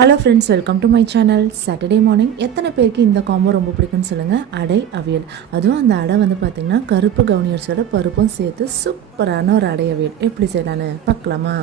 Hello friends, welcome to my channel. Saturday morning எத்தனை பேருக்கு இந்த காம்போ ரொம்ப பிடிக்குன்னு சொல்லுங்கள். அடை அவியல், அதுவும் அந்த அடை வந்து பார்த்திங்கன்னா கருப்பு கவுனி அரிசியோட பருப்பும் சேர்த்து சூப்பரான ஒரு அடை அவியல் எப்படி செய்யலான்னு பார்க்கலாமா?